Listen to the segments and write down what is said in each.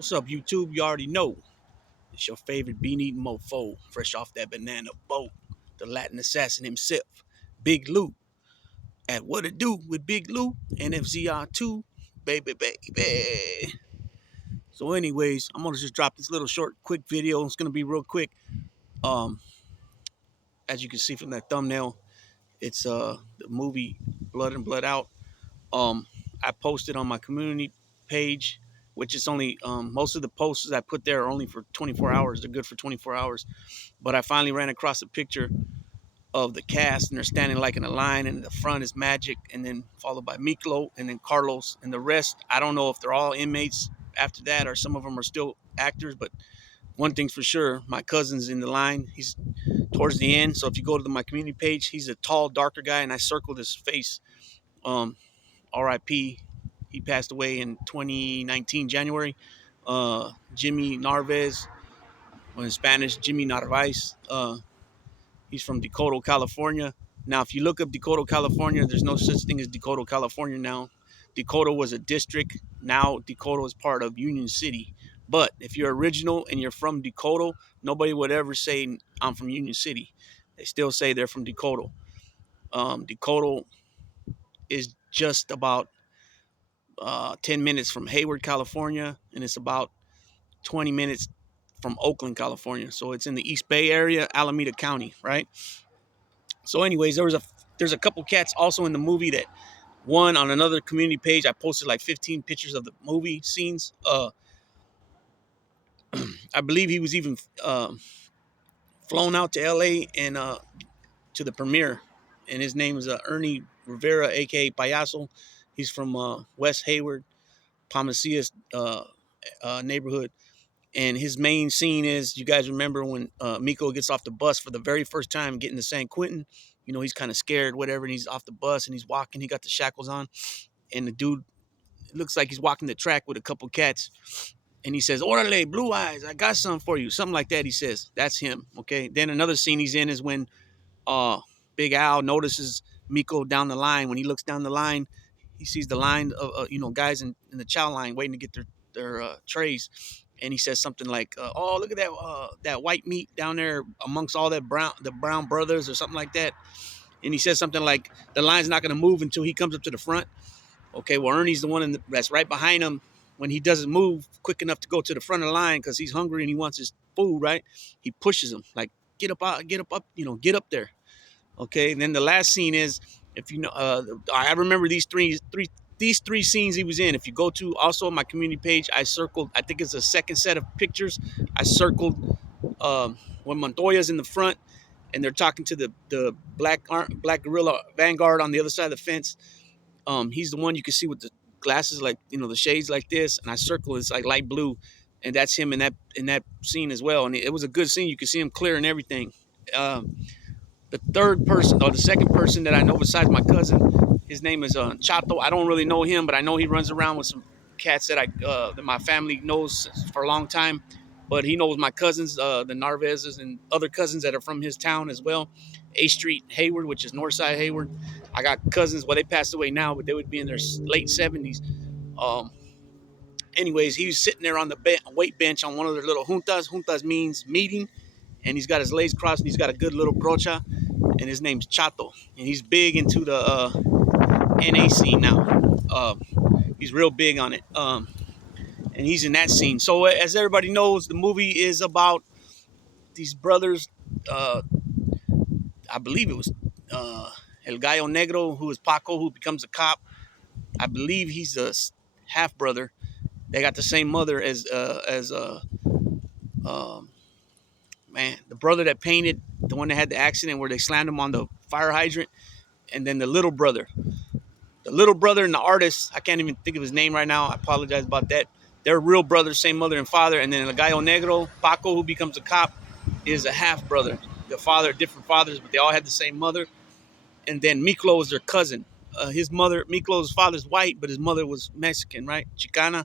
What's up, YouTube? You already know. It's your favorite bean-eating mofo, fresh off that banana boat. The Latin assassin himself, Big Lou. At What It Do with Big Lou and FZR2, baby, baby. So anyways, I'm going to just drop this little short, quick video. It's going to be real quick. Um, As you can see from that thumbnail, it's the movie Blood and Blood Out. I posted on my community page, which is only most of the posts I put there are only for 24 hours. They're good for 24 hours. But I finally ran across a picture of the cast, and they're standing like in a line, and the front is Magic, and then followed by Miklo, and then Carlos, and the rest. I don't know if they're all inmates after that, or some of them are still actors. But one thing's for sure, my cousin's in the line. He's towards the end. So if you go to my community page, he's a tall, darker guy, and I circled his face. R.I.P. He passed away in 2019 January. Jimmy Narvaez, or in Spanish, Jimmy Narvaez. He's from Decoto, California. Now, if you look up Decoto, California, there's no such thing as Decoto, California now. Decoto was a district. Now Decoto is part of Union City. But if you're original and you're from Decoto, nobody would ever say, I'm from Union City. They still say they're from Decoto. Decoto is just about 10 minutes from Hayward, California, and it's about 20 minutes from Oakland, California. So it's in the East Bay area, Alameda County, right? So anyways, there's a couple cats also in the movie. That one, on another community page, I posted like 15 pictures of the movie scenes. I believe he was even flown out to LA and to the premiere, and his name is Ernie Rivera, aka Payaso. He's from West Hayward, Palmacias neighborhood. And his main scene is, you guys remember when Miko gets off the bus for the very first time getting to San Quentin. You know, he's kind of scared, whatever, and he's off the bus and he's walking. He got the shackles on, and the dude, it looks like he's walking the track with a couple cats. And he says, "Orale, Blue Eyes, I got something for you." Something like that, he says. That's him, okay? Then another scene he's in is when Big Al notices Miko down the line. When he looks down the line, he sees the line of guys in the chow line waiting to get their trays. And he says something like, "Oh, look at that white meat down there amongst all that brown brothers," or something like that. And he says something like, "The line's not going to move until he comes up to the front." Okay, well, Ernie's the one that's right behind him. When he doesn't move quick enough to go to the front of the line because he's hungry and he wants his food, right? He pushes him like, "Get up, get up there." Okay, and then the last scene is, if you know, I remember these three scenes he was in. If you go to also my community page, I circled, I think it's a second set of pictures. I circled when Montoya's in the front and they're talking to the black gorilla Vanguard on the other side of the fence. He's the one you can see with the glasses, like, the shades like this, and I circle it's like light blue, and that's him in that scene as well. And it was a good scene. You can see him clear and everything. The third person, or the second person that I know besides my cousin, his name is Chato. I don't really know him, but I know he runs around with some cats that my family knows for a long time. But he knows my cousins, the Narvezes, and other cousins that are from his town as well. A Street Hayward, which is Northside Hayward. I got cousins. Well, they passed away now, but they would be in their late 70s. Anyways, he was sitting there on the weight bench on one of their little juntas. Juntas means meeting. And he's got his legs crossed, and he's got a good little brocha, and his name's Chato, and he's big into the NA scene now. He's real big on it, and he's in that scene. So as everybody knows, the movie is about these brothers. I believe it was El Gallo Negro, who is Paco, who becomes a cop. I believe he's a half brother. They got the same mother as man, the brother that painted, the one that had the accident where they slammed him on the fire hydrant, and then the little brother and the artist, I can't even think of his name right now. I apologize about that. They're real brothers, same mother and father. And then El Gallo Negro, Paco, who becomes a cop, is a half brother. The father, different fathers, but they all had the same mother. And then Miklo is their cousin. His mother, Miklo's father's white, but his mother was Mexican, right? Chicana.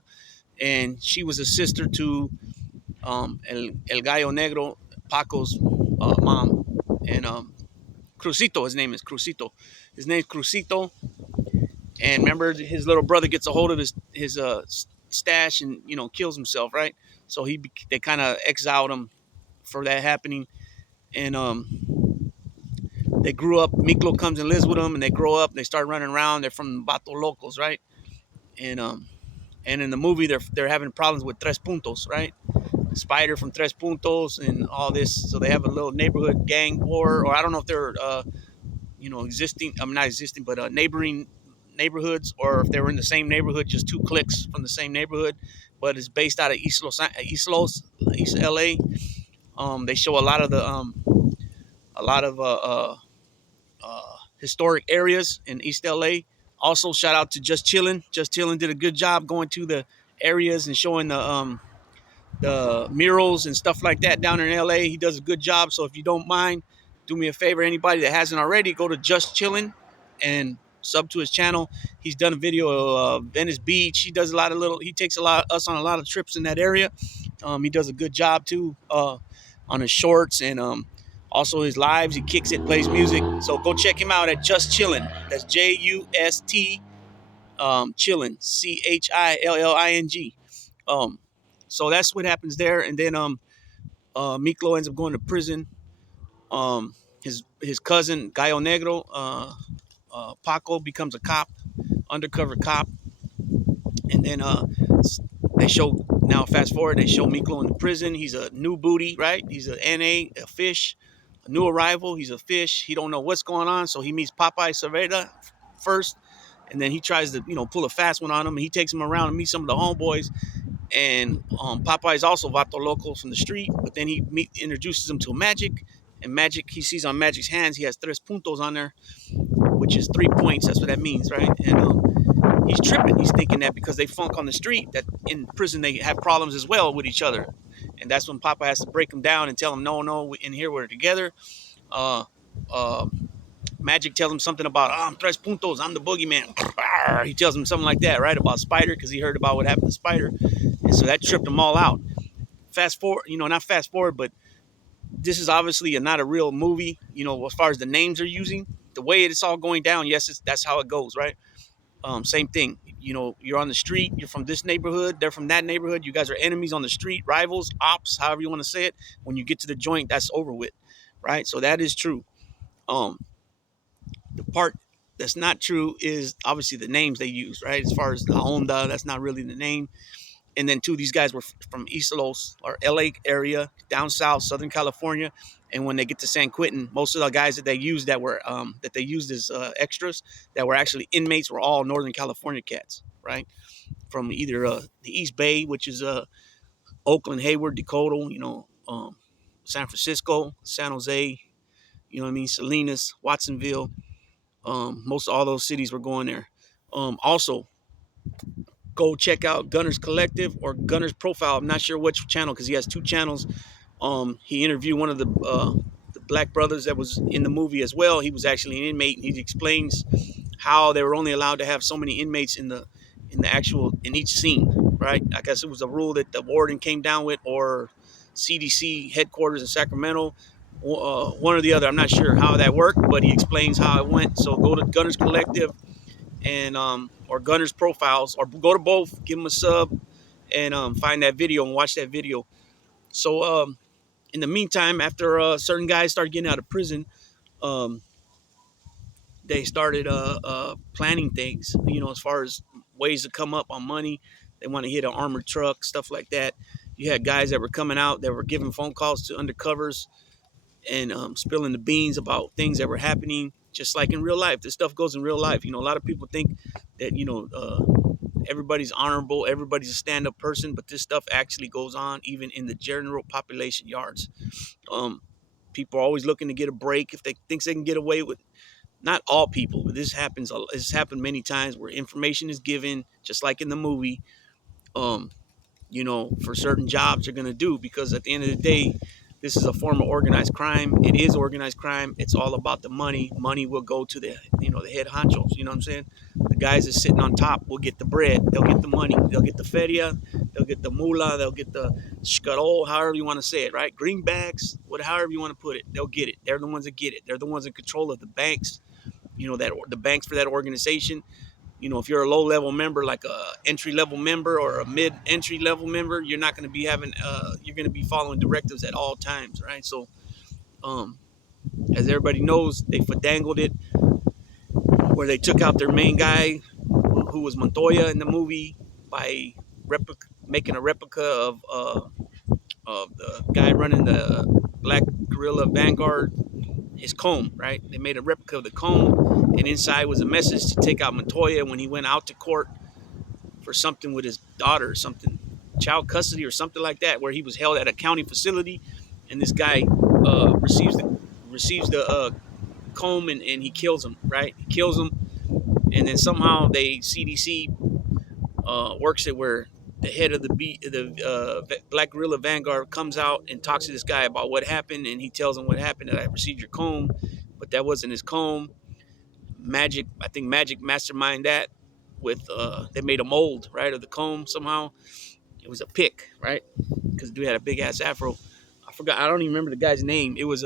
And she was a sister to El Gallo Negro, Paco's mom. And Crucito, his name is Crucito. His name's Crucito. And remember, his little brother gets a hold of his stash and kills himself, right? So they kind of exiled him for that happening, and they grew up. Miklo comes and lives with them, and they grow up. They start running around. They're from Bato locals, right? And and in the movie, they're having problems with Tres Puntos, right? Spider from Tres Puntos and all this. So they have a little neighborhood gang war, or I don't know if they're existing. I'm not existing, but neighboring neighborhoods, or if they were in the same neighborhood, just two clicks from the same neighborhood. But it's based out of East LA. They show a lot of historic areas in East LA. Also, shout out to Just Chillin'. Just Chillin' did a good job going to the areas and showing the murals and stuff like that down in LA. He does a good job. So if you don't mind, do me a favor. Anybody that hasn't already, go to Just Chillin' and sub to his channel. He's done a video of Venice Beach. He does a lot of he takes us on a lot of trips in that area. He does a good job too on his shorts and also his lives. He kicks it, plays music. So go check him out at Just Chillin'. That's JUST Chillin', CHILLING. So that's what happens there, and then Miklo ends up going to prison. His cousin Gallo Negro, Paco, becomes a cop, undercover cop, and then they show now. Fast forward, they show Miklo in the prison. He's a new booty, right? He's a NA, a fish, a new arrival. He's a fish. He don't know what's going on, so he meets Popeye Cervera first, and then he tries to pull a fast one on him. And he takes him around and meets some of the homeboys. And Popeye is also Vato Loco from the street, but then he introduces him to Magic, and Magic, he sees on Magic's hands, he has tres puntos on there, which is 3 points. That's what that means, right? And he's tripping. He's thinking that because they funk on the street, that in prison they have problems as well with each other. And that's when Popeye has to break him down and tell him, no, in here we're together. Magic tells him something about, I'm tres puntos, I'm the boogeyman. He tells him something like that, right? About Spider, because he heard about what happened to Spider. And so that tripped them all out. Fast forward, not fast forward, but this is obviously not a real movie, as far as the names are using. The way it's all going down, yes, that's how it goes, right? Same thing. You're on the street, you're from this neighborhood, they're from that neighborhood. You guys are enemies on the street, rivals, ops, however you want to say it. When you get to the joint, that's over with, right? So that is true. The part that's not true is obviously the names they use, right? As far as the Honda, that's not really the name. And then these guys were from East Los or LA area, down south, Southern California. And when they get to San Quentin, most of the guys that they used that they used as extras that were actually inmates were all Northern California cats, right? From either the East Bay, which is Oakland, Hayward, Dakota, San Francisco, San Jose, Salinas, Watsonville. Most of all those cities were going there. Also, go check out Gunner's Collective or Gunner's Profile. I'm not sure which channel because he has two channels. He interviewed one of the black brothers that was in the movie as well. He was actually an inmate, and he explains how they were only allowed to have so many inmates in each scene, right? I guess it was a rule that the warden came down with, or CDC headquarters in Sacramento, one or the other. I'm not sure how that worked, but he explains how it went. So go to Gunner's Collective and or Gunner's Profiles, or go to both, give them a sub, and find that video and watch that video. So in the meantime, after certain guys started getting out of prison, they started planning things, as far as ways to come up on money. They want to hit an armored truck, stuff like that. You had guys that were coming out that were giving phone calls to undercovers and spilling the beans about things that were happening, just like in real life. This stuff goes in real life. A lot of people think that, everybody's honorable, everybody's a stand-up person, but this stuff actually goes on even in the general population yards. People are always looking to get a break if they think they can get away with. Not all people, but this happens. It's happened many times where information is given, just like in the movie, for certain jobs they're going to do, because at the end of the day, this is a form of organized crime. It is organized crime. It's all about the money. Money will go to the head honchos. You know what I'm saying? The guys that's sitting on top will get the bread. They'll get the money. They'll get the feria. They'll get the mula. They'll get the shkarol, however you want to say it, right? Greenbacks, however you want to put it. They'll get it. They're the ones that get it. They're the ones in control of the banks. The banks for that organization. If you're a low level member, like a entry level member or a mid entry level member, you're not going to be having you're going to be following directives at all times, right? So um, as everybody knows, they fandangled it where they took out their main guy, who was Montoya in the movie, by making a replica of the guy running the Black Guerrilla Vanguard, his comb, right? They made a replica of the comb, and inside was a message to take out Montoya when he went out to court for something with his daughter, something, child custody or something like that, where he was held at a county facility, and this guy receives the comb, and he kills him, right? He kills him, and then somehow CDC works it where the head of the Black Guerrilla Vanguard comes out and talks to this guy about what happened, and he tells him what happened, that I received your comb, but that wasn't his comb. I think Magic masterminded that with they made a mold, right, of the comb somehow. It was a pick, right? Because dude had a big ass afro. I forgot. I don't even remember the guy's name. It was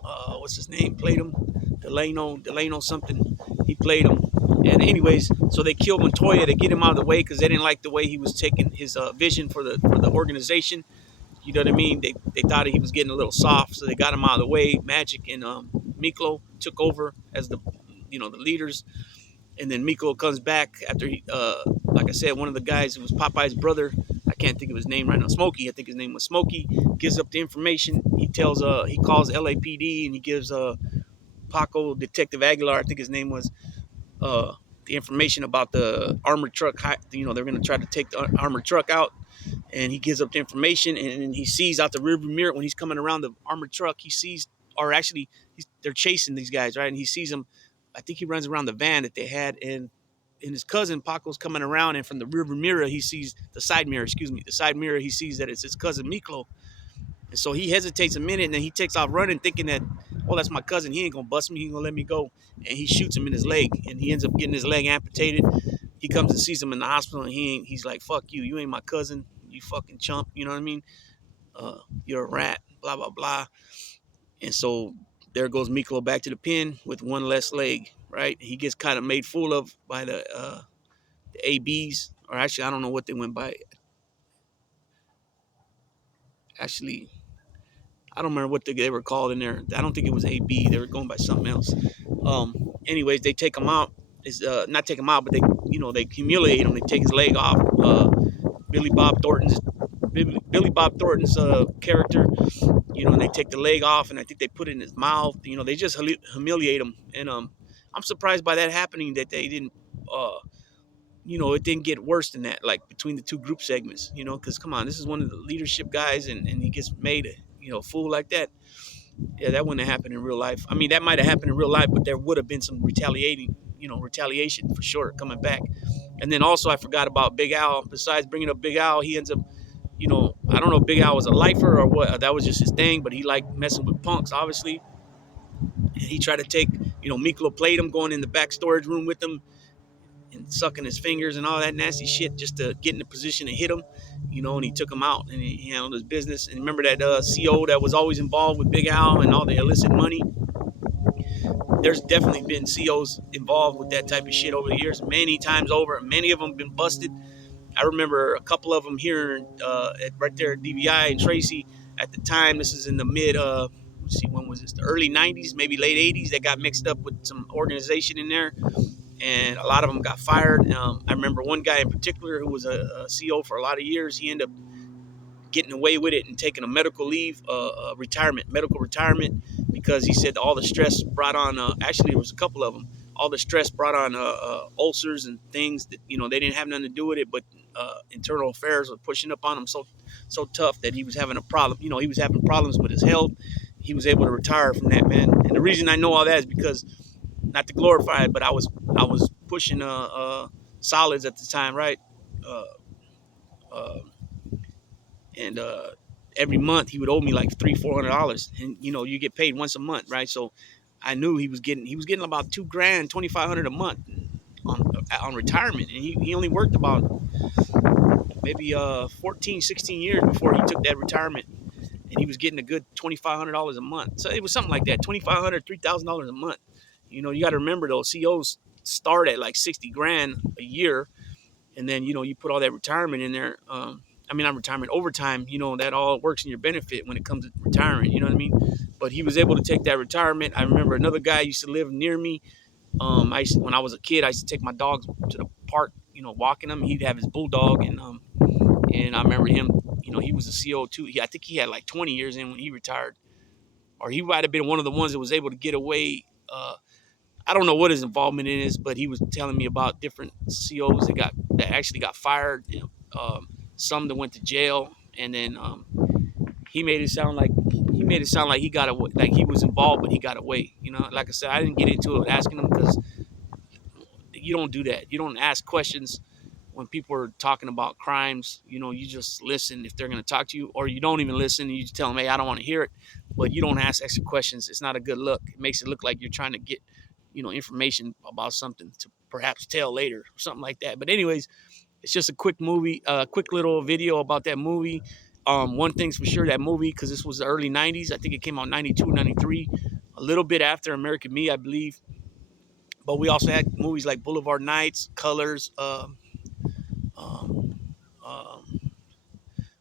what's his name? Played him, Delano something. He played him. And anyways, so they killed Montoya to get him out of the way because they didn't like the way he was taking his vision for the organization. You know what I mean? They thought he was getting a little soft, so they got him out of the way. Magic and Miklo took over as the leaders, and then Miklo comes back after he, like I said, one of the guys who was Popeye's brother. I can't think of his name right now. Smokey, I think his name was Smokey. Gives up the information. He calls LAPD, and he gives Paco, Detective Aguilar, I think his name was, the information about the armored truck. They're going to try to take the armored truck out, and he gives up the information, and he sees out the rearview mirror when he's coming around the armored truck. He sees, or actually, they're chasing these guys, right? And he sees them. I think he runs around the van that they had, and his cousin Paco's coming around, and from the rearview mirror, he sees the side mirror. The side mirror. He sees that it's his cousin Miklo, and so he hesitates a minute, and then he takes off running, thinking that, oh, that's my cousin. He ain't gonna bust me. He ain't gonna let me go. And he shoots him in his leg, and he ends up getting his leg amputated. He comes and sees him in the hospital, and he's like, fuck you. You ain't my cousin. You fucking chump. You know what I mean? You're a rat. Blah blah blah. And so there goes Miklo back to the pen with one less leg. Right? He gets kind of made fool of by the ABs, or actually, I don't know what they went by. Actually, I don't remember what they were called in there. I don't think it was AB. They were going by something else. Anyways, they take him out. Not take him out, but they humiliate him. They take his leg off. Billy Bob Thornton's character, and they take the leg off, and I think they put it in his mouth. They just humiliate him, and I'm surprised by that happening, that they didn't. It didn't get worse than that, like between the two group segments, because come on, this is one of the leadership guys, and he gets made a fool like that. Yeah, that wouldn't have happened in real life. I mean, that might have happened in real life, but there would have been some retaliation for sure coming back. And then also, I forgot about Big Al. Besides bringing up Big Al, he ends up, I don't know if Big Al was a lifer or what. That was just his thing, but he liked messing with punks, obviously. And he tried to take, Miklo played him, going in the back storage room with him and sucking his fingers and all that nasty shit just to get in a position to hit him, and he took him out, and he handled his business. And remember that CO that was always involved with Big Al and all the illicit money? There's definitely been COs involved with that type of shit over the years, many times over. Many of them have been busted. I remember a couple of them here right there at DVI and Tracy at the time. This is in the when was this? The early 90s, maybe late 80s. They got mixed up with some organization in there, and a lot of them got fired. I remember one guy in particular who was a CO for a lot of years. He ended up getting away with it and taking a medical leave, medical retirement, because he said all the stress brought on, actually there was a couple of them, all the stress brought on ulcers and things that, they didn't have nothing to do with it, but internal affairs were pushing up on him so tough that he was having a problem. He was having problems with his health. He was able to retire from that, man. And the reason I know all that is because, not to glorify it, but I was pushing solids at the time, right? And every month he would owe me like $300-400, and you get paid once a month, right? So I knew he was getting about $2,000, $2,500 a month on retirement, and he only worked about maybe 14, 16 years before he took that retirement, and he was getting a good $2,500 a month. So it was something like that, $2,500, $3,000 a month. You got to remember, those COs, start at like 60 grand a year, and then you put all that retirement in there. I mean, not retirement, overtime. That all works in your benefit when it comes to retirement. You know what I mean? But he was able to take that retirement. I remember another guy used to live near me. When I was a kid, I used to take my dogs to the park. Walking them. He'd have his bulldog, and I remember him. He was a CO too. I think he had like 20 years in when he retired, or he might have been one of the ones that was able to get away. I don't know what his involvement in is, but he was telling me about different COs that actually got fired. Some that went to jail, and then he made it sound like he got away, like he was involved, but he got away. Like I said, I didn't get into it asking him, because you don't do that. You don't ask questions when people are talking about crimes. You just listen if they're going to talk to you, or you don't even listen. And you just tell them, hey, I don't want to hear it. But you don't ask extra questions. It's not a good look. It makes it look like you're trying to get, information about something to perhaps tell later or something like that. But anyways, it's just a quick movie, quick little video about that movie. One thing's for sure, that movie, because this was the early 90s. I think it came out 92, 93, a little bit after American Me, I believe. But we also had movies like Boulevard Nights, Colors, um,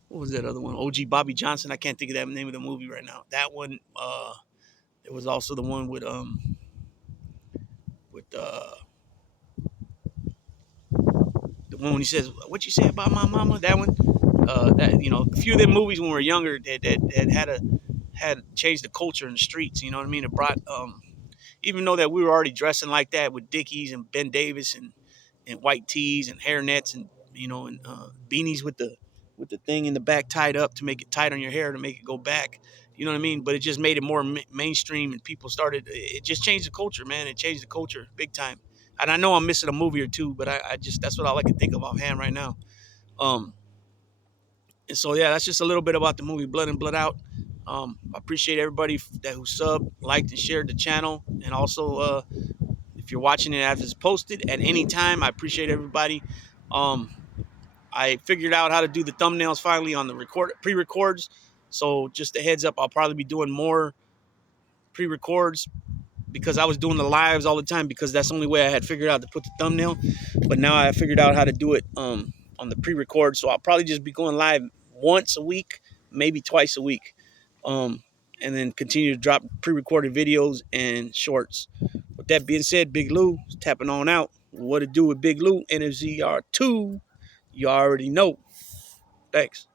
what was that other one? OG Bobby Johnson. I can't think of that name of the movie right now. That one. There was also the one with the one when he says, "What you say about my mama?" That one. A few of them movies when we were younger that had changed the culture in the streets. You know what I mean? It brought even though that we were already dressing like that with Dickies and Ben Davis and white tees and hairnets and beanies with the thing in the back tied up to make it tight on your hair to make it go back. You know what I mean? But it just made it more mainstream, and people started. It just changed the culture, man. It changed the culture big time. And I know I'm missing a movie or two, but I just that's what all I can think of offhand right now. Um, and so yeah, that's just a little bit about the movie Blood and Blood Out. I appreciate everybody who subbed, liked, and shared the channel, and also if you're watching it after it's posted at any time, I appreciate everybody. Um, I figured out how to do the thumbnails finally on the pre-records. So just a heads up, I'll probably be doing more pre-records, because I was doing the lives all the time, because that's the only way I had figured out to put the thumbnail. But now I figured out how to do it on the pre-record. So I'll probably just be going live once a week, maybe twice a week. And then continue to drop pre-recorded videos and shorts. With that being said, Big Lou is tapping on out. What to do with Big Lou, NFZR2, you already know. Thanks.